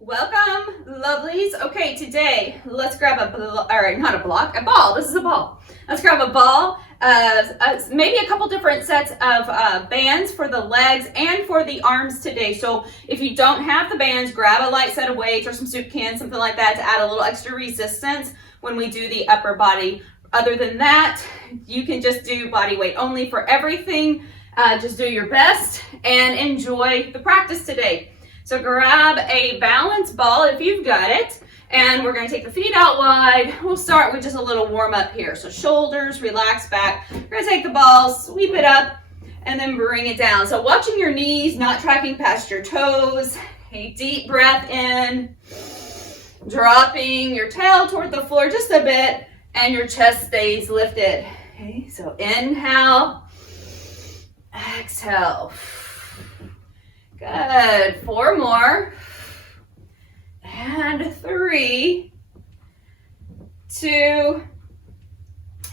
Welcome, lovelies. Okay, today let's grab not a block, a ball. This is a ball. Let's grab a ball, maybe a couple different sets of bands for the legs and for the arms today. So if you don't have the bands, grab a light set of weights or some soup cans, something like that to add a little extra resistance when we do the upper body. Other than that, you can just do body weight only for everything. Just do your best and enjoy the practice today. So grab a balance ball if you've got it, and we're going to take the feet out wide. We'll start with just a little warm up here. So shoulders, relax back. We're going to take the ball, sweep it up, and then bring it down. So watching your knees, not tracking past your toes. A deep breath in, dropping your tail toward the floor just a bit, and your chest stays lifted. Okay, so inhale, exhale. Good. 4 more. And 3, 2,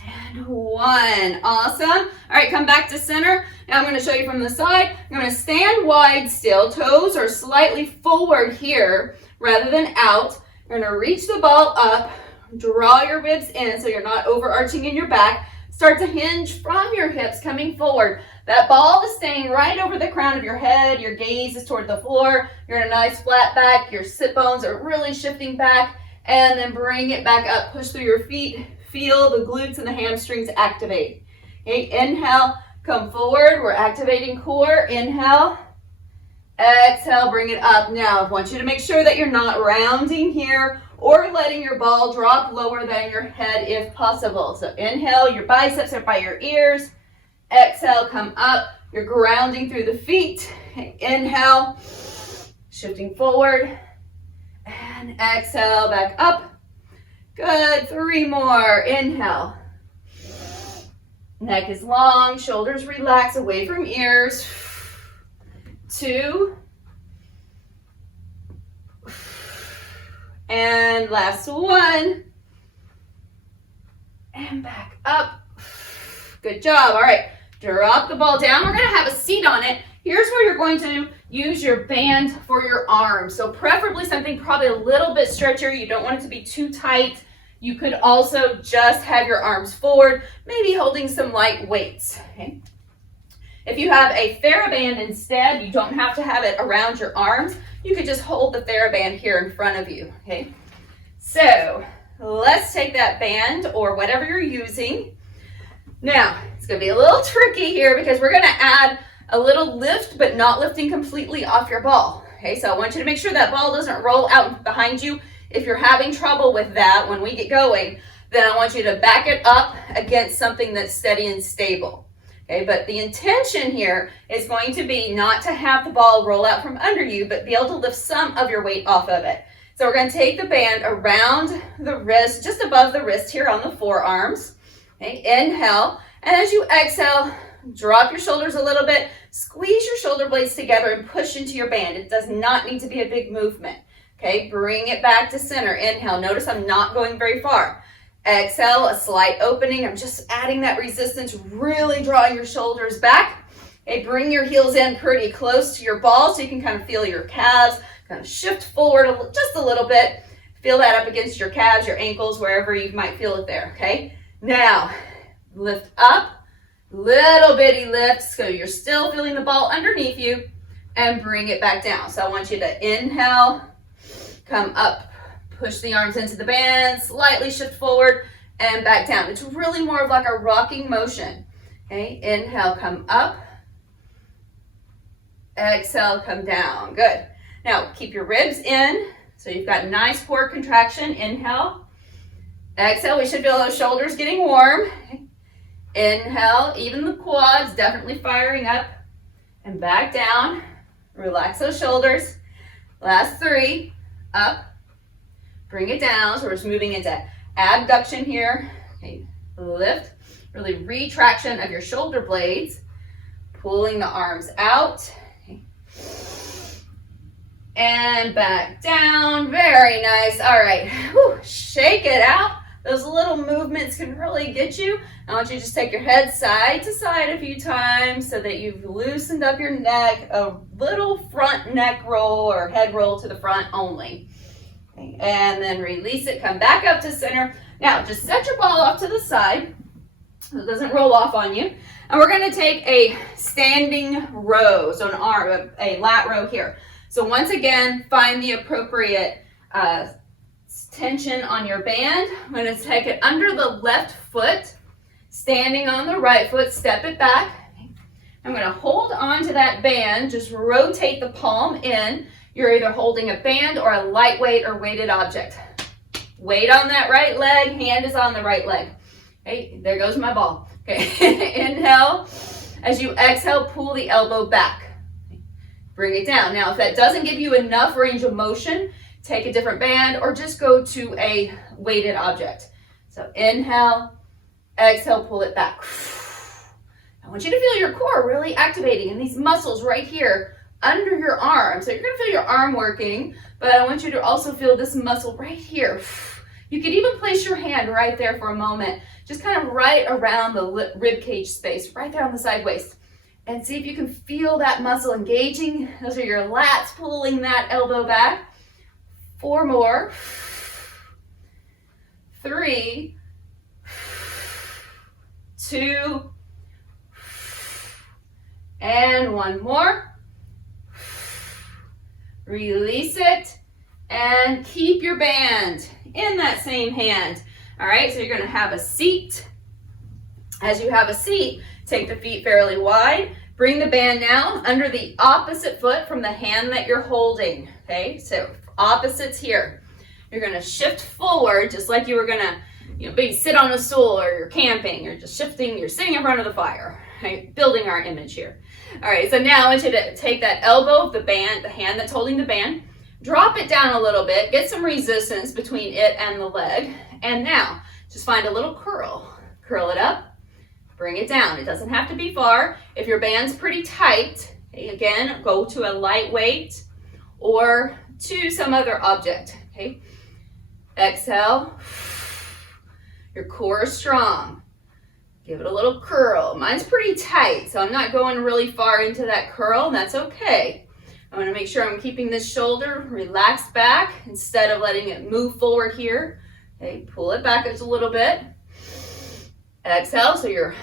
and 1. Awesome. All right, come back to center. Now I'm going to show you from the side. I'm going to stand wide still. Toes are slightly forward here rather than out. You're going to reach the ball up. Draw your ribs in so you're not overarching in your back. Start to hinge from your hips coming forward. That ball is staying right over the crown of your head. Your gaze is toward the floor. You're in a nice flat back. Your sit bones are really shifting back. And then bring it back up. Push through your feet. Feel the glutes and the hamstrings activate. Okay, inhale, come forward. We're activating core. Inhale. Exhale, bring it up. Now, I want you to make sure that you're not rounding here or letting your ball drop lower than your head if possible. So inhale, your biceps are by your ears. Exhale, come up. You're grounding through the feet. Inhale, shifting forward. And exhale, back up. Good. 3 more. Inhale. Neck is long, shoulders relax away from ears. 2. And last 1. And back up. Good job. All right. Drop the ball down. We're going to have a seat on it. Here's where you're going to use your band for your arms. So preferably something probably a little bit stretchier. You don't want it to be too tight. You could also just have your arms forward, maybe holding some light weights. Okay. If you have a TheraBand instead, you don't have to have it around your arms. You could just hold the TheraBand here in front of you. Okay. So let's take that band or whatever you're using. Now, it's going to be a little tricky here because we're going to add a little lift, but not lifting completely off your ball. Okay, so I want you to make sure that ball doesn't roll out behind you. If you're having trouble with that when we get going, then I want you to back it up against something that's steady and stable. Okay, but the intention here is going to be not to have the ball roll out from under you, but be able to lift some of your weight off of it. So we're going to take the band around the wrist, just above the wrist here on the forearms. Okay, inhale, and as you exhale, drop your shoulders a little bit, squeeze your shoulder blades together and push into your band. It does not need to be a big movement. Okay, bring it back to center. Inhale, notice I'm not going very far. Exhale, a slight opening. I'm just adding that resistance, really drawing your shoulders back. Okay, bring your heels in pretty close to your ball so you can kind of feel your calves, kind of shift forward just a little bit. Feel that up against your calves, your ankles, wherever you might feel it there, okay? Now, lift up, little bitty lift, so you're still feeling the ball underneath you, and bring it back down. So I want you to inhale, come up, push the arms into the band, slightly shift forward, and back down. It's really more of like a rocking motion. Okay, inhale, come up, exhale, come down. Good. Now, keep your ribs in, so you've got nice core contraction. Inhale. Exhale, we should feel those shoulders getting warm. Inhale, even the quads, definitely firing up. And back down. Relax those shoulders. Last 3, up. Bring it down. So we're just moving into abduction here. Okay, lift. Really retraction of your shoulder blades. Pulling the arms out. Okay. And back down. Very nice. All right. Whew. Shake it out. Those little movements can really get you. I want you to just take your head side to side a few times so that you've loosened up your neck, a little front neck roll or head roll to the front only. Okay. And then release it, come back up to center. Now, just set your ball off to the side so it doesn't roll off on you. And we're going to take a standing row, so an arm, a lat row here. So once again, find the appropriate tension on your band. I'm going to take it under the left foot, standing on the right foot, step it back. I'm going to hold on to that band, just rotate the palm in. You're either holding a band or a lightweight or weighted object. Weight on that right leg, hand is on the right leg. Okay, there goes my ball. Okay, inhale. As you exhale, pull the elbow back. Bring it down. Now, if that doesn't give you enough range of motion, take a different band or just go to a weighted object. So inhale, exhale, pull it back. I want you to feel your core really activating and these muscles right here under your arm. So you're going to feel your arm working, but I want you to also feel this muscle right here. You could even place your hand right there for a moment, just kind of right around the rib cage space, right there on the side waist. And see if you can feel that muscle engaging. Those are your lats pulling that elbow back. 4 more. 3, 2, and 1 more. Release it and keep your band in that same hand. All right, so you're going to have a seat. As you have a seat, take the feet fairly wide. Bring the band now under the opposite foot from the hand that you're holding. Okay, so opposites here. You're going to shift forward just like you were going to, maybe sit on a stool or you're camping. You're just shifting, you're sitting in front of the fire. Right? Building our image here. All right, so now I want you to take that elbow of the band, the hand that's holding the band, drop it down a little bit, get some resistance between it and the leg, and now just find a little curl. Curl it up, bring it down. It doesn't have to be far. If your band's pretty tight, okay, again, go to a lightweight or to some other object. Okay, exhale. Your core is strong. Give it a little curl. Mine's pretty tight, so I'm not going really far into that curl, and that's okay. I want to make sure I'm keeping this shoulder relaxed back instead of letting it move forward here. Okay, pull it back just a little bit. Exhale, so you're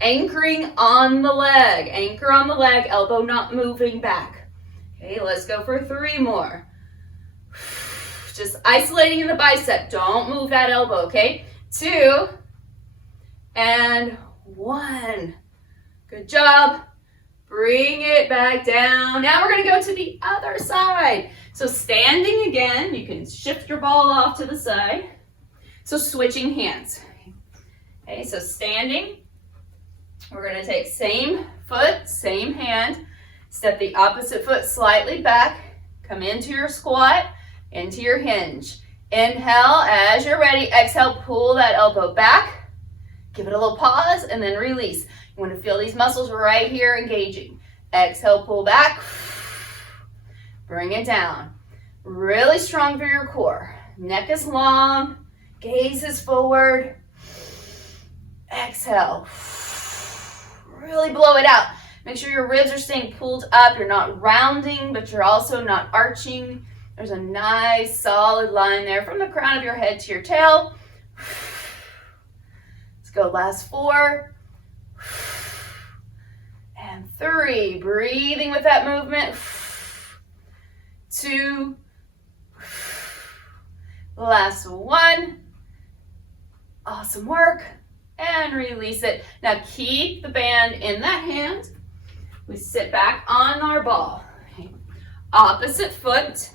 anchoring on the leg. Anchor on the leg, elbow not moving back. Okay, let's go for 3 more. Just isolating in the bicep. Don't move that elbow, okay? 2 and 1. Good job. Bring it back down. Now we're going to go to the other side. So standing again, you can shift your ball off to the side. So switching hands. Okay, so standing, we're going to take same foot, same hand, step the opposite foot slightly back, come into your squat, into your hinge. Inhale, as you're ready, exhale, pull that elbow back. Give it a little pause and then release. You want to feel these muscles right here engaging. Exhale, pull back. Bring it down. Really strong through your core. Neck is long. Gaze is forward. Exhale. Really blow it out. Make sure your ribs are staying pulled up. You're not rounding, but you're also not arching. There's a nice solid line there from the crown of your head to your tail. Go last 4 and 3. Breathing with that movement. 2. Last 1. Awesome work. And release it. Now keep the band in that hand. We sit back on our ball. Okay. Opposite foot.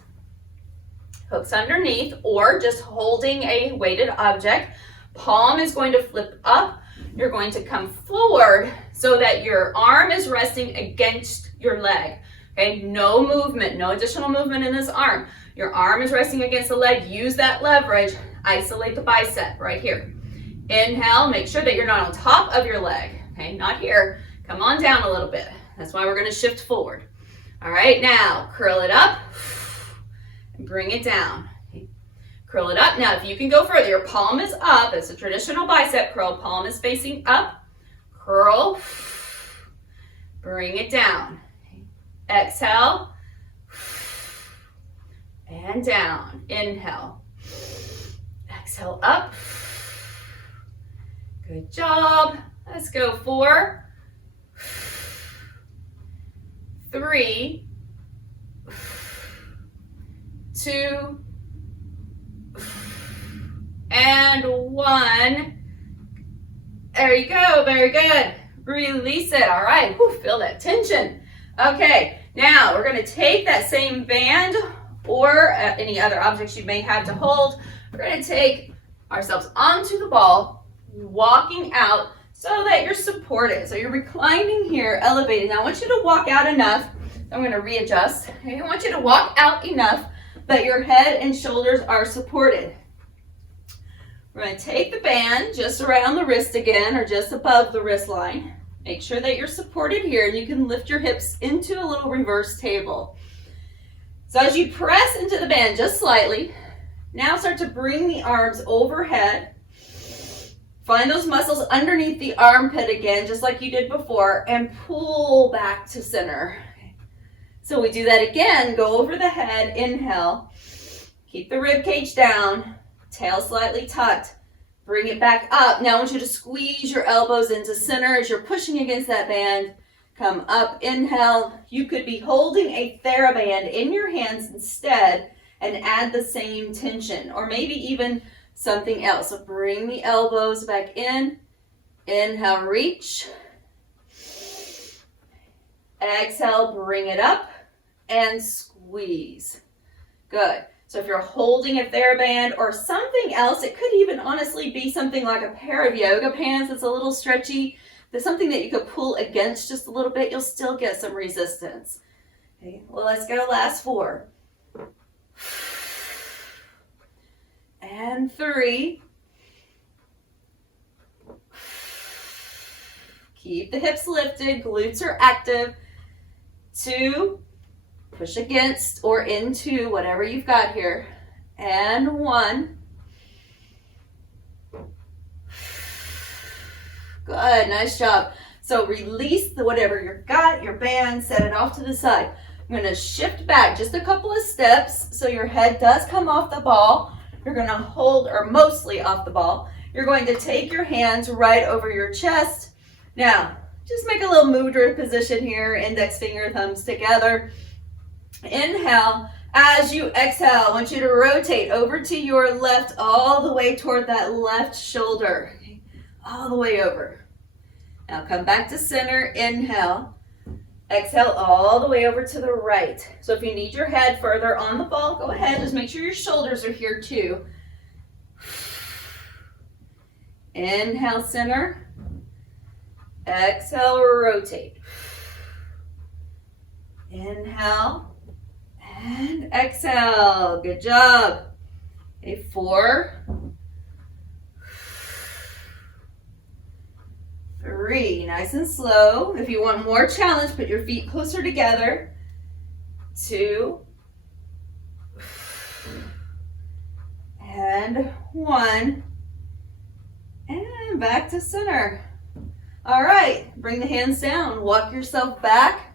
Hooks underneath or just holding a weighted object. Palm is going to flip up. You're going to come forward so that your arm is resting against your leg. Okay, no movement, no additional movement in this arm. Your arm is resting against the leg. Use that leverage. Isolate the bicep right here. Inhale, make sure that you're not on top of your leg. Okay, not here. Come on down a little bit. That's why we're going to shift forward. All right, now curl it up and bring it down. Curl it up. Now, if you can go further, your palm is up. It's a traditional bicep curl. Palm is facing up. Curl. Bring it down. Exhale. And down. Inhale. Exhale up. Good job. Let's go 4, 3, 2, and 1. There you go. Very good. Release it. All right. Whew, feel that tension. Okay. Now we're going to take that same band or any other objects you may have to hold. We're going to take ourselves onto the ball, walking out so that you're supported. So you're reclining here, elevated. Now I want you to walk out enough. I'm going to readjust. Okay, I want you to walk out enough that your head and shoulders are supported. We're going to take the band just around the wrist again, or just above the wrist line. Make sure that you're supported here, and you can lift your hips into a little reverse table. So as you press into the band just slightly, now start to bring the arms overhead. Find those muscles underneath the armpit again, just like you did before, and pull back to center. So we do that again. Go over the head, inhale. Keep the rib cage down, tail slightly tucked. Bring it back up. Now I want you to squeeze your elbows into center as you're pushing against that band. Come up, inhale. You could be holding a TheraBand in your hands instead and add the same tension, or maybe even something else. So bring the elbows back in. Inhale, reach. Exhale, bring it up and squeeze. Good. So if you're holding a TheraBand or something else, it could even honestly be something like a pair of yoga pants that's a little stretchy. There's something that you could pull against just a little bit. You'll still get some resistance. Okay, well, let's go last 4. And 3. Keep the hips lifted, glutes are active. 2. Push against or into whatever you've got here. And 1. Good, nice job. So release whatever you've got, your band, set it off to the side. I'm going to shift back just a couple of steps so your head does come off the ball. You're going to hold, or mostly off the ball. You're going to take your hands right over your chest. Now, just make a little mudra position here, index finger, thumbs together. Inhale. As you exhale, I want you to rotate over to your left all the way toward that left shoulder. Okay, all the way over. Now come back to center. Inhale. Exhale all the way over to the right. So if you need your head further on the ball, go ahead. Just make sure your shoulders are here too. Inhale, center. Exhale, rotate. Inhale. And exhale. Good job. Okay, 4. 3. Nice and slow. If you want more challenge, put your feet closer together. 2. And 1. And back to center. All right. Bring the hands down. Walk yourself back.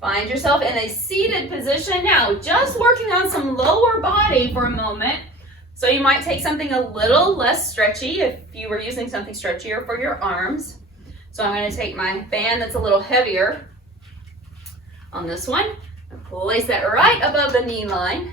Find yourself in a seated position. Now, just working on some lower body for a moment. So you might take something a little less stretchy if you were using something stretchier for your arms. So I'm going to take my band that's a little heavier on this one and place that right above the knee line.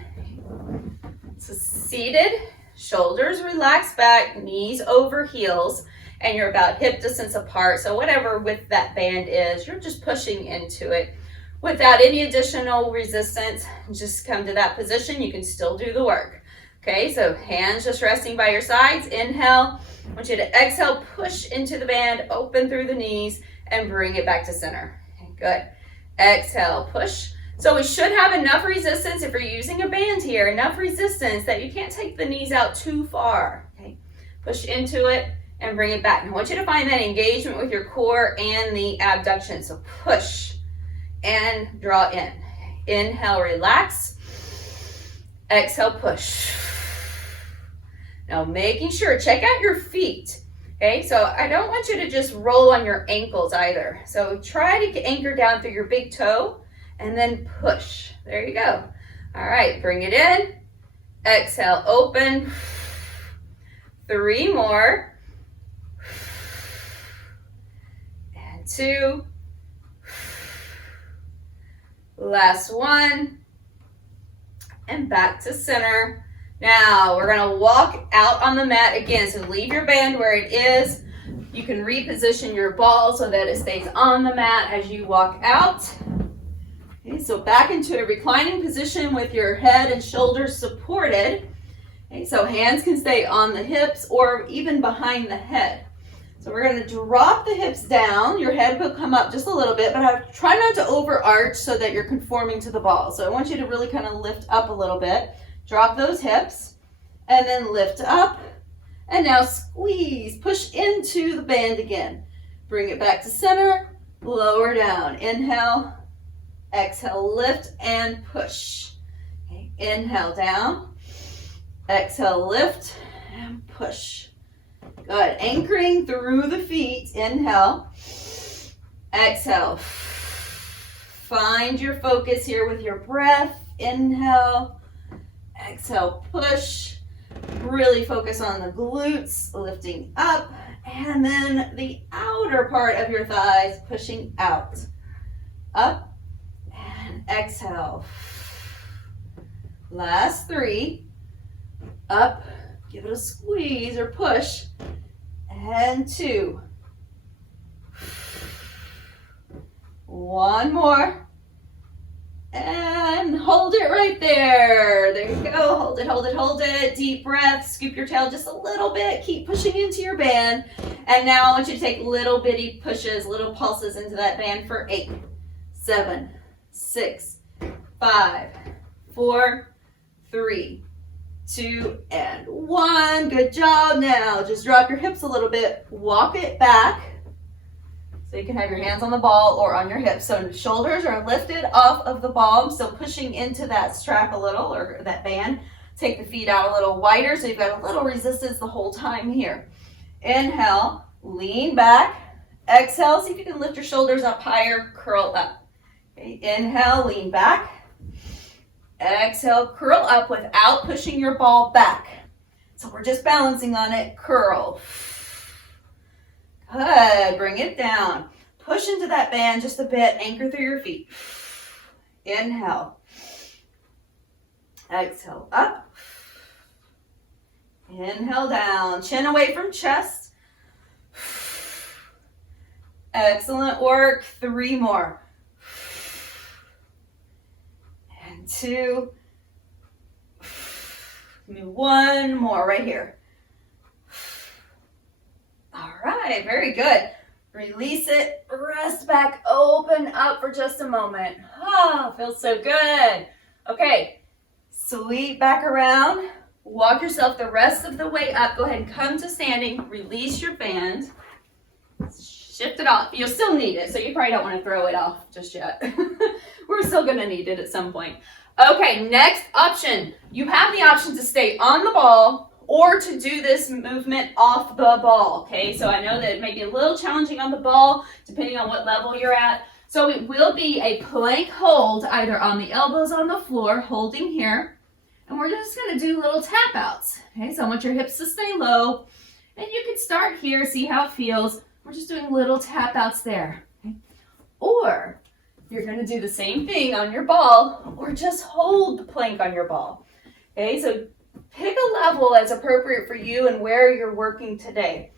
So seated, shoulders relaxed back, knees over heels, and you're about hip distance apart. So whatever width that band is, you're just pushing into it. Without any additional resistance, just come to that position. You can still do the work. Okay, so hands just resting by your sides. Inhale. I want you to exhale, push into the band, open through the knees, and bring it back to center. Okay, good. Exhale, push. So we should have enough resistance if you're using a band here, enough resistance that you can't take the knees out too far. Okay, push into it and bring it back. And I want you to find that engagement with your core and the abduction. So push and draw in. Inhale, relax. Exhale, push. Now making sure, check out your feet. Okay, so I don't want you to just roll on your ankles either. So try to anchor down through your big toe and then push. There you go. All right, bring it in. Exhale, open. 3 more. And 2. Last one. And back to center. Now we're gonna walk out on the mat again. So leave your band where it is. You can reposition your ball so that it stays on the mat as you walk out. Okay, so back into a reclining position with your head and shoulders supported. Okay, so hands can stay on the hips or even behind the head. So we're gonna drop the hips down. Your head will come up just a little bit, but I try not to overarch so that you're conforming to the ball. So I want you to really kind of lift up a little bit. Drop those hips and then lift up and now squeeze, push into the band again. Bring it back to center, lower down. Inhale, exhale, lift and push. Okay. Inhale down, exhale, lift and push. Good, anchoring through the feet. Inhale, exhale. Find your focus here with your breath. Inhale, exhale, push. Really focus on the glutes, lifting up, and then the outer part of your thighs pushing out. Up, and exhale. Last 3. Up, give it a squeeze or push, and 2. 1 more. And hold it right there. There you go. Hold it, hold it, hold it. Deep breath. Scoop your tail just a little bit. Keep pushing into your band. And now I want you to take little bitty pushes, little pulses into that band for 8, 7, 6, 5, 4, 3, 2, and 1. Good job. Now just drop your hips a little bit. Walk it back. So you can have your hands on the ball or on your hips. So shoulders are lifted off of the ball. I'm still pushing into that strap a little, or that band. Take the feet out a little wider so you've got a little resistance the whole time here. Inhale, lean back. Exhale, see if you can lift your shoulders up higher, curl up. Okay, inhale, lean back. Exhale, curl up without pushing your ball back. So we're just balancing on it, curl. Good, bring it down. Push into that band just a bit, anchor through your feet. Inhale. Exhale, up. Inhale down, chin away from chest. Excellent work, 3 more. And 2. 1 more right here. All right, very good. Release it, rest back, open up for just a moment. Oh, feels so good. Okay, sweep back around. Walk yourself the rest of the way up. Go ahead and come to standing. Release your band. Shift it off. You'll still need it, so you probably don't want to throw it off just yet. We're still going to need it at some point. Okay, next option. You have the option to stay on the ball or to do this movement off the ball, okay? So I know that it may be a little challenging on the ball, depending on what level you're at. So it will be a plank hold, either on the elbows on the floor, holding here, and we're just gonna do little tap outs, okay? So I want your hips to stay low, and you can start here, see how it feels. We're just doing little tap outs there, okay? Or you're gonna do the same thing on your ball, or just hold the plank on your ball, okay? So pick a level that's appropriate for you and where you're working today.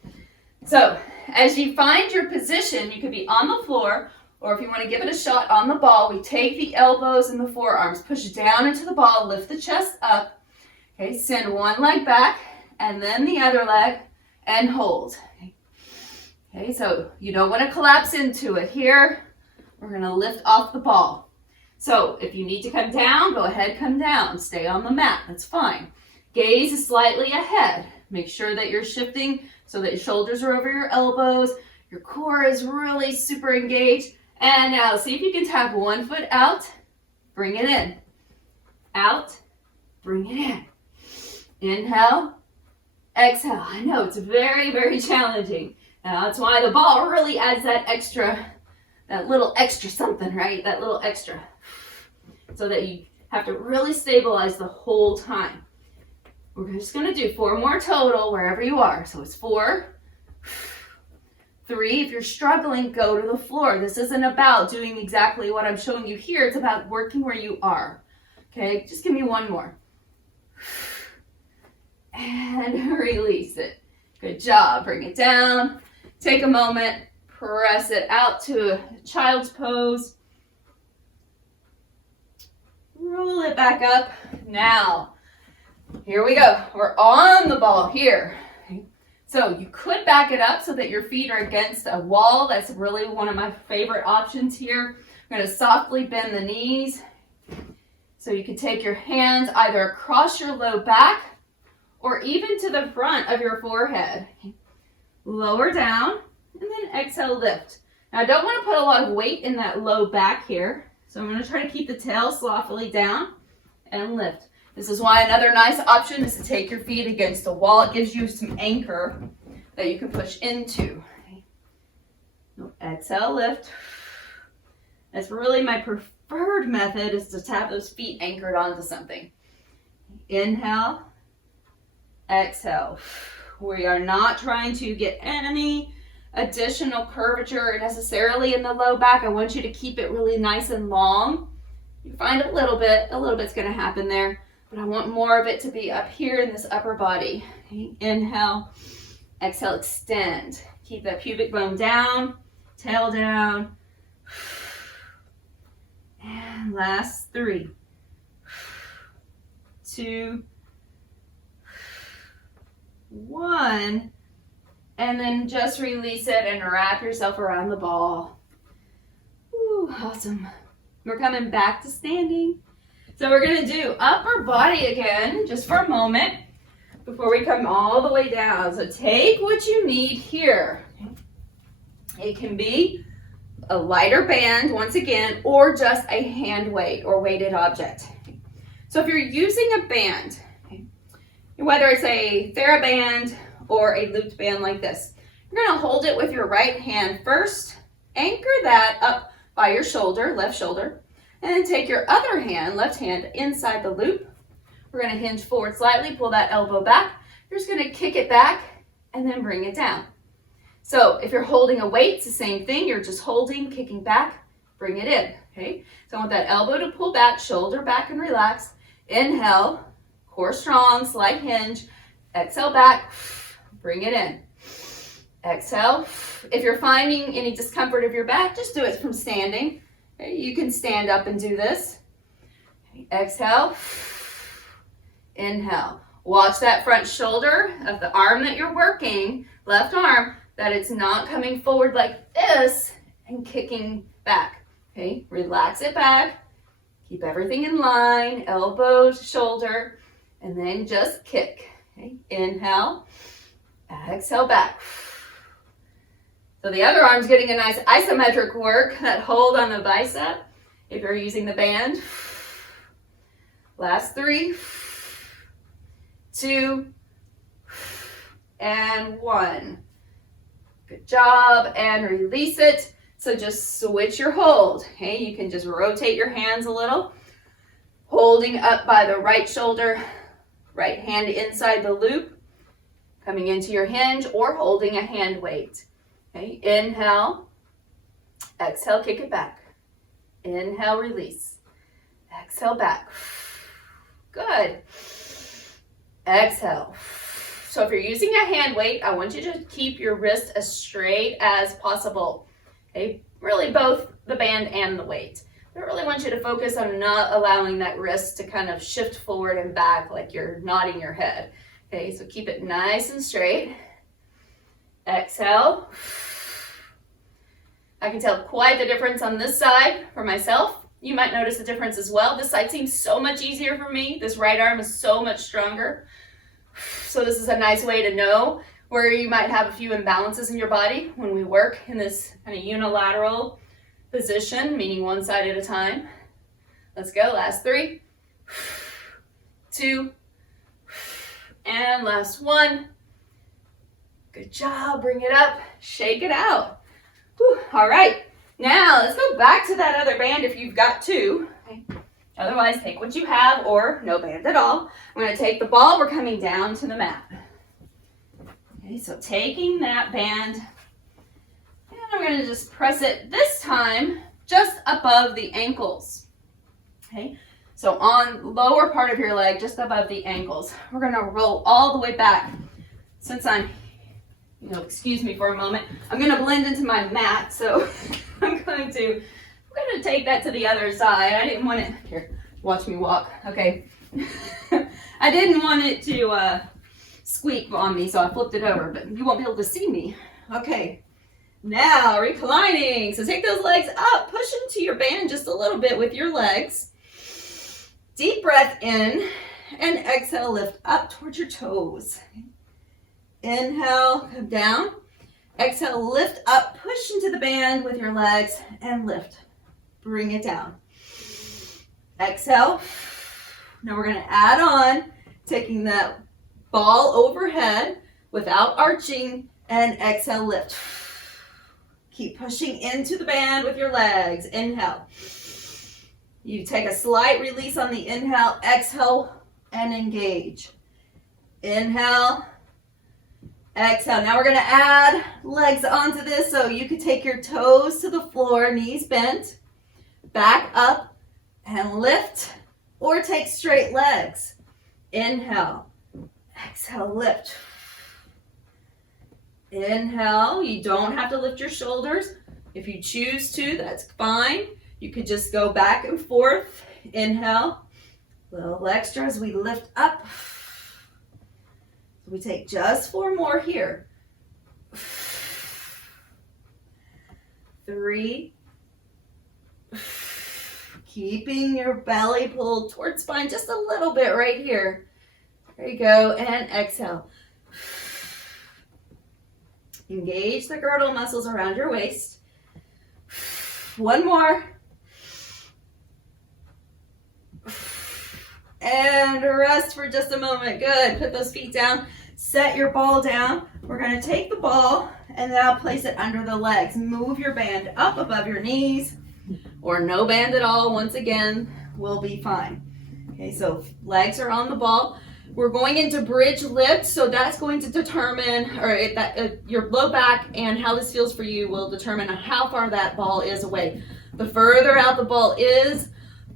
So as you find your position, you could be on the floor, or if you want to give it a shot on the ball, we take the elbows and the forearms, push down into the ball, lift the chest up. Okay, send one leg back and then the other leg and hold. Okay, so you don't want to collapse into it. Here, we're going to lift off the ball. So if you need to come down, go ahead, come down. Stay on the mat, that's fine. Gaze is slightly ahead. Make sure that you're shifting so that your shoulders are over your elbows. Your core is really super engaged. And now see if you can tap one foot out, bring it in. Out, bring it in. Inhale, Exhale. I know it's very, very challenging. And that's why the ball really adds that little extra something, right? That little extra. So that you have to really stabilize the whole time. We're just going to do 4 more total wherever you are. So it's 4, 3. If you're struggling, go to the floor. This isn't about doing exactly what I'm showing you here. It's about working where you are. Okay, just give me 1 more. And release it. Good job. Bring it down. Take a moment. Press it out to a child's pose. Roll it back up. Now, here we go. We're on the ball here. So you could back it up so that your feet are against a wall. That's really one of my favorite options here. I'm going to softly bend the knees. So you can take your hands either across your low back or even to the front of your forehead. Lower down and then exhale, lift. Now I don't want to put a lot of weight in that low back here. So I'm going to try to keep the tail softly down and lift. This is why another nice option is to take your feet against a wall. It gives you some anchor that you can push into. Exhale, lift. That's really my preferred method, is to have those feet anchored onto something. Inhale, exhale. We are not trying to get any additional curvature necessarily in the low back. I want you to keep it really nice and long. You find a little bit's going to happen there. But I want more of it to be up here in this upper body. Okay. Inhale, exhale, extend. Keep that pubic bone down, tail down. And last 3, 2, 1. And then just release it and wrap yourself around the ball. Ooh, awesome. We're coming back to standing. So we're going to do upper body again, just for a moment, before we come all the way down. So take what you need here. It can be a lighter band, once again, or just a hand weight or weighted object. So if you're using a band, whether it's a TheraBand or a looped band like this, you're going to hold it with your right hand first, anchor that up by your shoulder, left shoulder, and then take your other hand, left hand, inside the loop. We're going to hinge forward slightly, pull that elbow back. You're just going to kick it back and then bring it down. So if you're holding a weight, it's the same thing. You're just holding, kicking back, bring it in. Okay. So I want that elbow to pull back, shoulder back and relax. Inhale, core strong, slight hinge. Exhale back, bring it in. Exhale. If you're finding any discomfort of your back, just do it from standing. You can stand up and do this. Exhale. Inhale. Watch that front shoulder of the arm that you're working, left arm, that it's not coming forward like this and kicking back. Okay, relax it back. Keep everything in line, elbow, shoulder, and then just kick. Okay, inhale. Exhale back. So the other arm's getting a nice isometric work, that hold on the bicep, if you're using the band. Last 3, 2, and 1. Good job, and release it. So just switch your hold. Okay, you can just rotate your hands a little, holding up by the right shoulder, right hand inside the loop, coming into your hinge, or holding a hand weight. Okay, inhale, exhale, kick it back. Inhale, release. Exhale, back. Good. Exhale. So if you're using a hand weight, I want you to keep your wrist as straight as possible. Okay, really both the band and the weight. I really want you to focus on not allowing that wrist to kind of shift forward and back like you're nodding your head. Okay, so keep it nice and straight. Exhale. I can tell quite the difference on this side for myself. You might notice the difference as well. This side seems so much easier for me. This right arm is so much stronger. So this is a nice way to know where you might have a few imbalances in your body when we work in this kind of unilateral position, meaning one side at a time. Let's go. Last 3, 2, and last 1. Good job. Bring it up. Shake it out. Whew. All right. Now let's go back to that other band if you've got two. Okay. Otherwise, take what you have or no band at all. I'm going to take the ball. We're coming down to the mat. Okay, so taking that band, and I'm going to just press it this time just above the ankles. Okay, so on lower part of your leg, just above the ankles. We're going to roll all the way back. Since I'm, excuse me for a moment, I'm going to blend into my mat, so I'm going to take that to the other side. I didn't want it, here, watch me walk, okay. I didn't want it to squeak on me, so I flipped it over, but you won't be able to see me. Okay, now reclining. So take those legs up, push into your band just a little bit with your legs. Deep breath in, and exhale, lift up towards your toes. Inhale, come down. Exhale, lift up, push into the band with your legs, and lift. Bring it down. Exhale. Now we're going to add on, taking that ball overhead without arching, and exhale, lift. Keep pushing into the band with your legs. Inhale. You take a slight release on the inhale, exhale, and engage. Inhale, exhale. Now we're going to add legs onto this, so you could take your toes to the floor, knees bent, back up, and lift, or take straight legs. Inhale, exhale, lift. Inhale, you don't have to lift your shoulders. If you choose to, that's fine. You could just go back and forth. Inhale, a little extra as we lift up. We take just 4 more here. 3. Keeping your belly pulled towards spine just a little bit right here. There you go, and exhale. Engage the girdle muscles around your waist. 1 more. And rest for just a moment. Good. Put those feet down. Set your ball down. We're going to take the ball and now place it under the legs. Move your band up above your knees, or no band at all. Once again, will be fine. Okay, so legs are on the ball. We're going into bridge lift, so that's going to determine, your low back and how this feels for you will determine how far that ball is away. The further out the ball is,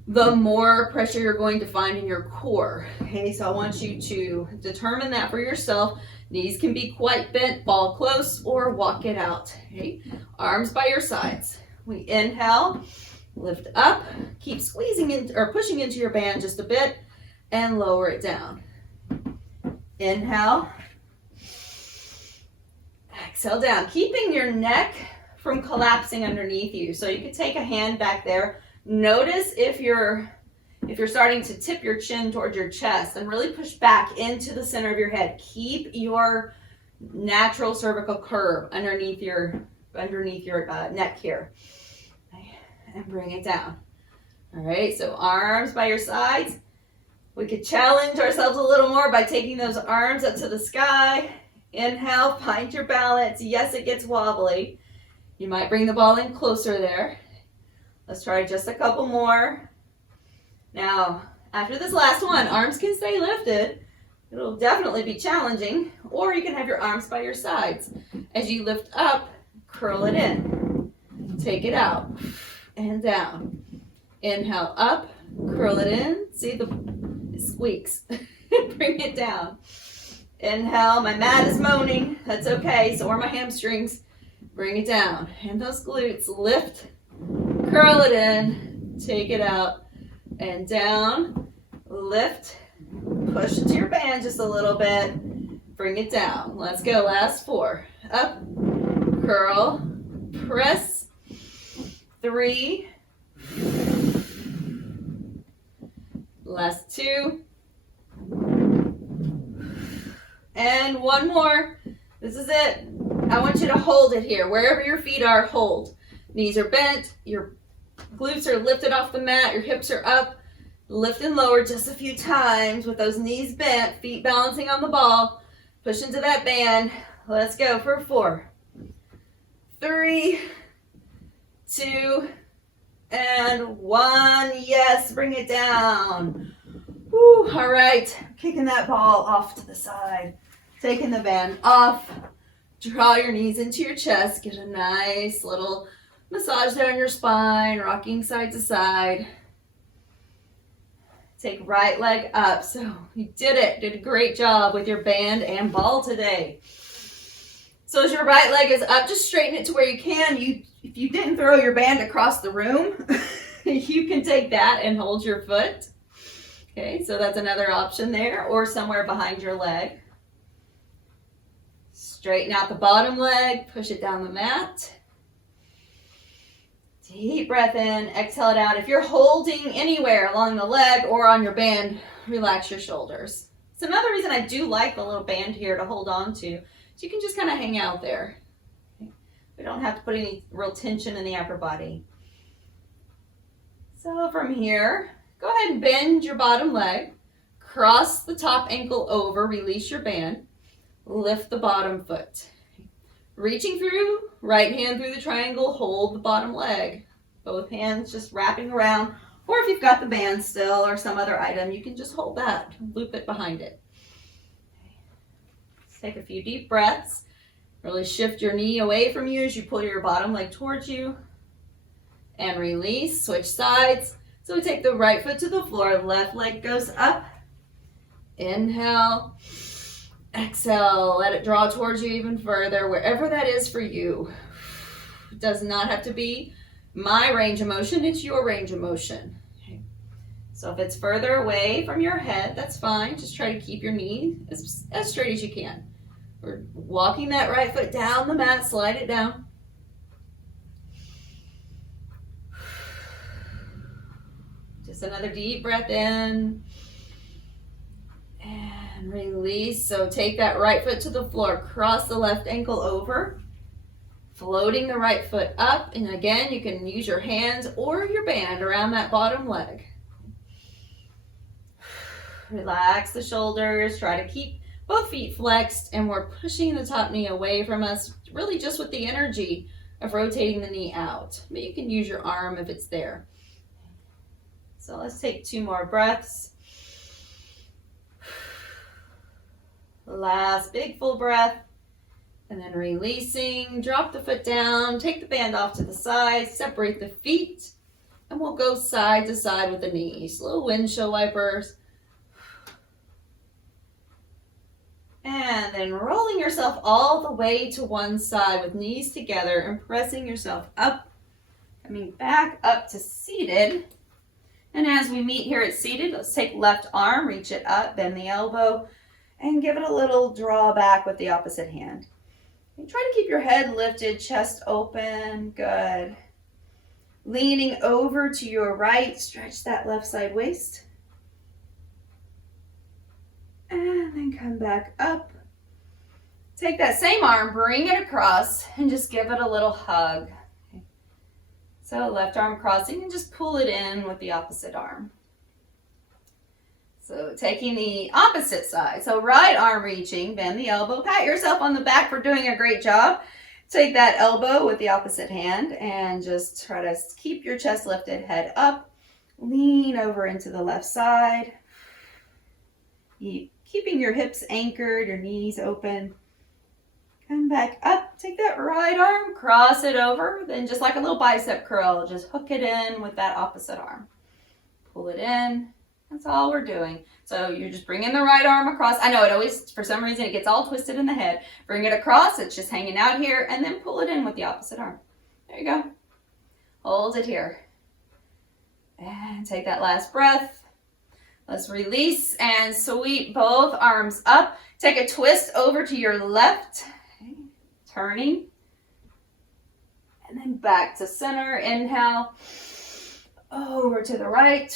the more pressure you're going to find in your core. Okay, so I want you to determine that for yourself. Knees can be quite bent, ball close, or walk it out. Okay, arms by your sides. We inhale, lift up, keep squeezing in or pushing into your band just a bit, and lower it down. Inhale, exhale down, keeping your neck from collapsing underneath you. So you could take a hand back there. Notice if you're starting to tip your chin towards your chest, and really push back into the center of your head. Keep your natural cervical curve underneath your neck here. Okay, and bring it down. All right, so arms by your sides. We could challenge ourselves a little more by taking those arms up to the sky. Inhale, find your balance. Yes, it gets wobbly. You might bring the ball in closer there. Let's try just a couple more. Now, after this last one, arms can stay lifted. It'll definitely be challenging, or you can have your arms by your sides. As you lift up, curl it in. Take it out and down. Inhale up, curl it in. See, it squeaks. Bring it down. Inhale, my mat is moaning. That's okay, so are my hamstrings. Bring it down. And those glutes, lift, curl it in, take it out, and down, lift, push into your band just a little bit, bring it down. Let's go, last 4. Up, curl, press, 3, last 2, and 1 more. This is it. I want you to hold it here. Wherever your feet are, hold. Knees are bent, your glutes are lifted off the mat, your hips are up. Lift and lower just a few times with those knees bent, feet balancing on the ball. Push into that band, Let's go for 4, 3, 2, and 1. Yes, bring it down. Whew, all right, kicking that ball off to the side, taking the band off. Draw your knees into your chest. Get a nice little massage there on your spine, rocking side to side. Take right leg up. So you did it. Did a great job with your band and ball today. So as your right leg is up, just straighten it to where you can. If you didn't throw your band across the room, you can take that and hold your foot. Okay, so that's another option there, or somewhere behind your leg. Straighten out the bottom leg, push it down the mat. Deep breath in, exhale it out. If you're holding anywhere along the leg or on your band, relax your shoulders. It's another reason I do like the little band here to hold on to. So you can just kind of hang out there. Okay. We don't have to put any real tension in the upper body. So from here, go ahead and bend your bottom leg, cross the top ankle over, release your band, lift the bottom foot. Reaching through, right hand through the triangle, hold the bottom leg. Both hands just wrapping around, or if you've got the band still or some other item, you can just hold that, loop it behind it. Take a few deep breaths. Really shift your knee away from you as you pull your bottom leg towards you. And release, switch sides. So we take the right foot to the floor, left leg goes up. Inhale, exhale, let it draw towards you even further, wherever that is for you. It does not have to be my range of motion, it's your range of motion. Okay. So if it's further away from your head, that's fine. Just try to keep your knee as straight as you can. We're walking that right foot down the mat, slide it down. Just another deep breath in and release. So take that right foot to the floor, cross the left ankle over, floating the right foot up. And again, you can use your hands or your band around that bottom leg. Relax the shoulders, try to keep both feet flexed, and we're pushing the top knee away from us, really just with the energy of rotating the knee out. But you can use your arm if it's there. So let's take 2 more breaths. Last big full breath. And then releasing, drop the foot down, take the band off to the side, separate the feet, and we'll go side to side with the knees. Little windshield wipers. And then rolling yourself all the way to one side with knees together and pressing yourself up, coming back up to seated. And as we meet here at seated, let's take left arm, reach it up, bend the elbow, and give it a little draw back with the opposite hand. And try to keep your head lifted, chest open, good. Leaning over to your right, stretch that left side waist. And then come back up. Take that same arm, bring it across, and just give it a little hug. Okay. So left arm crossing and just pull it in with the opposite arm. So taking the opposite side. So right arm reaching, bend the elbow, pat yourself on the back for doing a great job. Take that elbow with the opposite hand and just try to keep your chest lifted, head up. Lean over into the left side. Keeping your hips anchored, your knees open. Come back up, take that right arm, cross it over, then just like a little bicep curl, just hook it in with that opposite arm. Pull it in, that's all we're doing. So you're just bringing the right arm across. I know it always, for some reason, it gets all twisted in the head. Bring it across, it's just hanging out here, and then pull it in with the opposite arm. There you go. Hold it here. And take that last breath. Let's release and sweep both arms up. Take a twist over to your left. Okay. Turning. And then back to center. Inhale. Over to the right.